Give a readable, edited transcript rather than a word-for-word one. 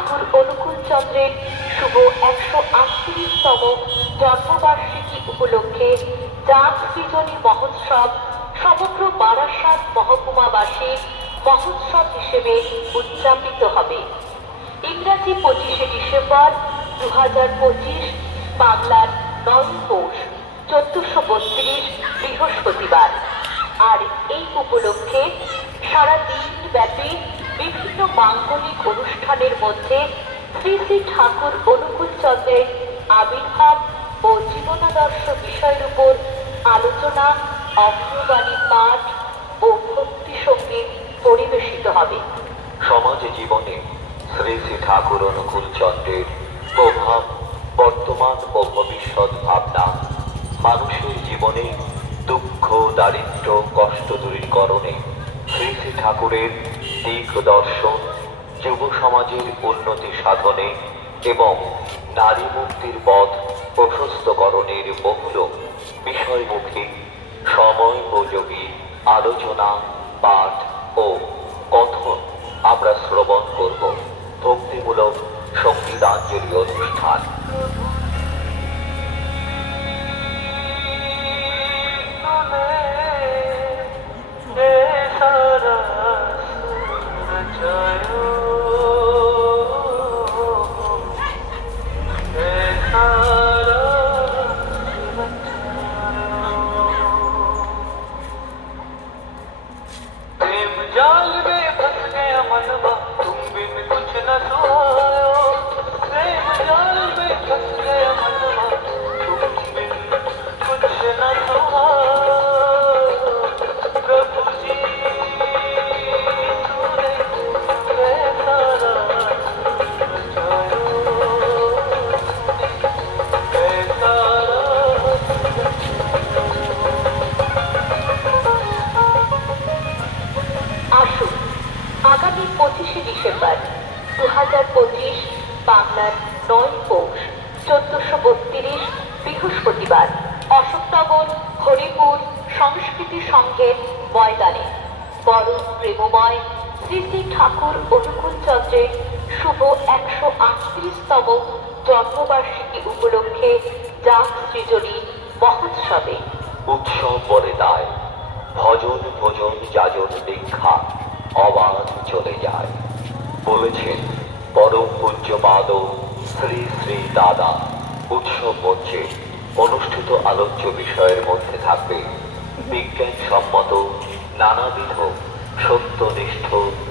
ঠাকুর অনুকূল চন্দ্রের শুভ 138তম জন্মবার্ষিকী উপলক্ষে জাগ সৃজনী মহোৎসব সমগ্র বারাসাত মহকুমাবাসীর মহোৎসব হিসেবে উদযাপিত হবে। ইংরাজি 25শে ডিসেম্বর 2025, বাংলার 9 পৌষ 1432 বৃহস্পতিবার। আর এই উপলক্ষে সারা দিন ব্যাপী বিভিন্ন মাঙ্গলিক অনুষ্ঠানের মধ্যে শ্রী শ্রী ঠাকুর অনুকূল চন্দ্রের আবির্ভাব ও জীবনাদর্শ বিষয়ের উপর আলোচনা, অভ্রবাণী পাঠ ও ভক্তি সঙ্গীত পরিবেশিত হবে। সমাজ জীবনে শ্রী শ্রী ঠাকুর অনুকূল চন্দ্রের প্রভাব বর্তমান ও ভবিষ্যৎ ভাবনা, মানুষের জীবনে দুঃখ, দারিদ্র, কষ্ট দূরীকরণে শ্রী শ্রী ঠাকুরের দিক দর্শন, যুব সমাজের উন্নতি সাধনে এবং নারী মুক্তির পথ প্রশস্তকরণের বহুল বিষয়মুখী সময়োপযোগী আলোচনা, পাঠ ও কথন আমরা শ্রবণ করব। ভক্তিমূলক সঙ্গীতাঞ্জলি অনুষ্ঠান। जाल में फंस गया मनवा, तुम बिन कुछ न सुहायो। प्रेम जाल में फंस गया मनवा, तुम बिन कुछ न सुहायो। प्रभु जी तूने कैसा रास रचायो, कैसा रास আসুন আগামী 25শে ডিসেম্বর 2025, বাংলার 9 পৌষ 1432 বৃহস্পতিবার অশোকনগর হরিপুর সংস্কৃতি সংঘের ময়দানে পরম প্রেমময় শ্রী শ্রী ঠাকুর অনুকূল চন্দ্রের শুভ 138তম জন্মবার্ষিকী উপলক্ষে জাগ সৃজনী মহোৎসবে উৎসব বলে দায়, ভজন ভোজন যাজন দীক্ষা অবাধ চলে যায়, বলেছেন পরম পূজ্যপাদ শ্রী শ্রী দাদা। উৎসব মঞ্চে অনুষ্ঠিত আলোচ্য বিষয়ের মধ্যে থাকবে বিজ্ঞানসম্মত নানাবিধ